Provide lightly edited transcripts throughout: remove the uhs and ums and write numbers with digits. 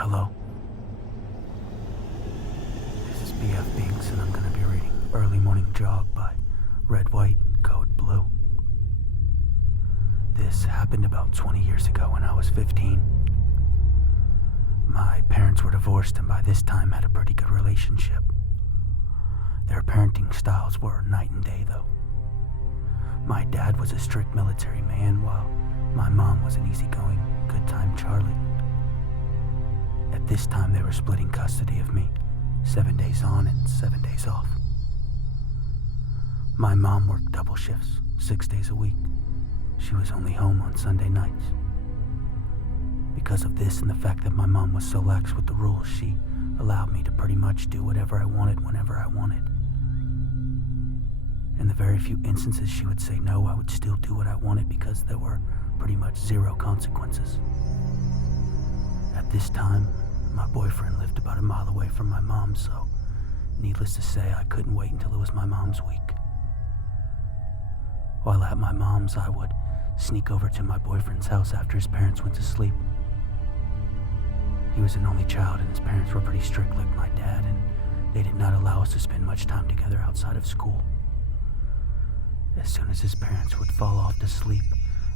Hello. This is BF Binx, and I'm going to be reading Early Morning Jog by Red, White, Code Blue. This happened about 20 years ago when I was 15. My parents were divorced and by this time had a pretty good relationship. Their parenting styles were night and day, though. My dad was a strict military man, while my mom was an easygoing, good-time Charlie. At this time, they were splitting custody of me, 7 days on and 7 days off. My mom worked double shifts, 6 days a week. She was only home on Sunday nights. Because of this and the fact that my mom was so lax with the rules, she allowed me to pretty much do whatever I wanted whenever I wanted. In the very few instances she would say no, I would still do what I wanted because there were pretty much zero consequences. At this time, my boyfriend lived about a mile away from my mom, so needless to say, I couldn't wait until it was my mom's week. While at my mom's, I would sneak over to my boyfriend's house after his parents went to sleep. He was an only child and his parents were pretty strict like my dad, and they did not allow us to spend much time together outside of school. As soon as his parents would fall off to sleep,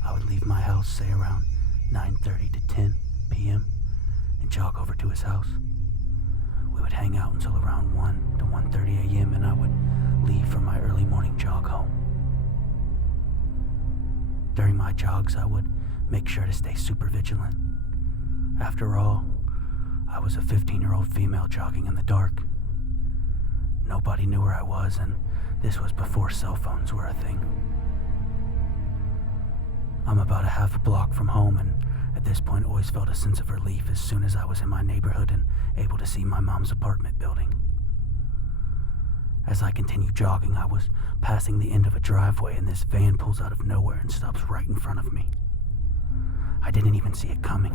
I would leave my house, say around 9:30 to 10 p.m., and jog over to his house. We would hang out until around 1 to 1:30 a.m., and I would leave for my early morning jog home. During my jogs, I would make sure to stay super vigilant. After all, I was a 15-year-old female jogging in the dark. Nobody knew where I was, and this was before cell phones were a thing. I'm about a half a block from home, and at this point always felt a sense of relief as soon as I was in my neighborhood and able to see my mom's apartment building. As I continued jogging, I was passing the end of a driveway and this van pulls out of nowhere and stops right in front of me. I didn't even see it coming.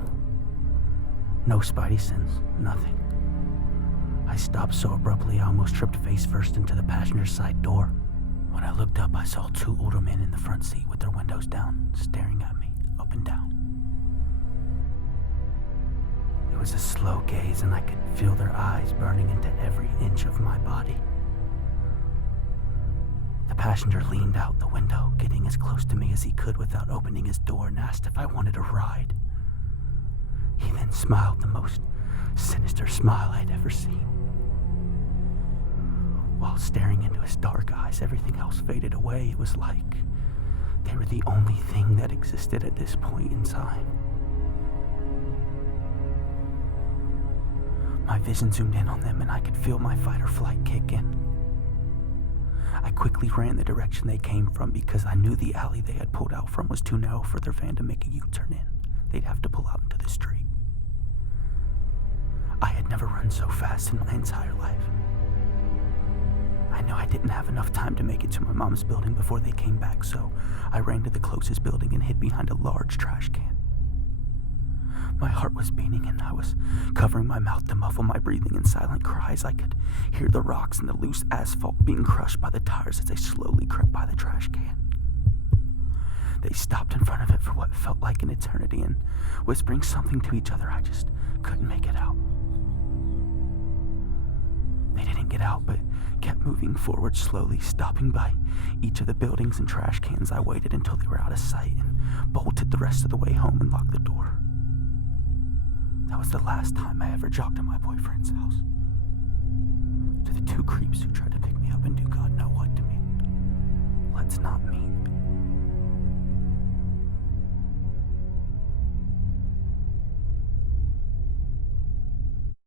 No spidey sense, nothing. I stopped so abruptly I almost tripped face first into the passenger side door. When I looked up, I saw two older men in the front seat with their windows down, staring at me up and down. It was a slow gaze and I could feel their eyes burning into every inch of my body. The passenger leaned out the window, getting as close to me as he could without opening his door, and asked if I wanted a ride. He then smiled the most sinister smile I'd ever seen. While staring into his dark eyes, everything else faded away. It was like they were the only thing that existed at this point in time. My vision zoomed in on them and I could feel my fight or flight kick in. I quickly ran the direction they came from because I knew the alley they had pulled out from was too narrow for their van to make a U-turn in. They'd have to pull out into the street. I had never run so fast in my entire life. I knew I didn't have enough time to make it to my mom's building before they came back, so I ran to the closest building and hid behind a large trash can. My heart was beating and I was covering my mouth to muffle my breathing in silent cries. I could hear the rocks and the loose asphalt being crushed by the tires as they slowly crept by the trash can. They stopped in front of it for what felt like an eternity and whispering something to each other. I just couldn't make it out. They didn't get out, but kept moving forward slowly, stopping by each of the buildings and trash cans. I waited until they were out of sight and bolted the rest of the way home and locked the door. That was the last time I ever jogged to my boyfriend's house. To the two creeps who tried to pick me up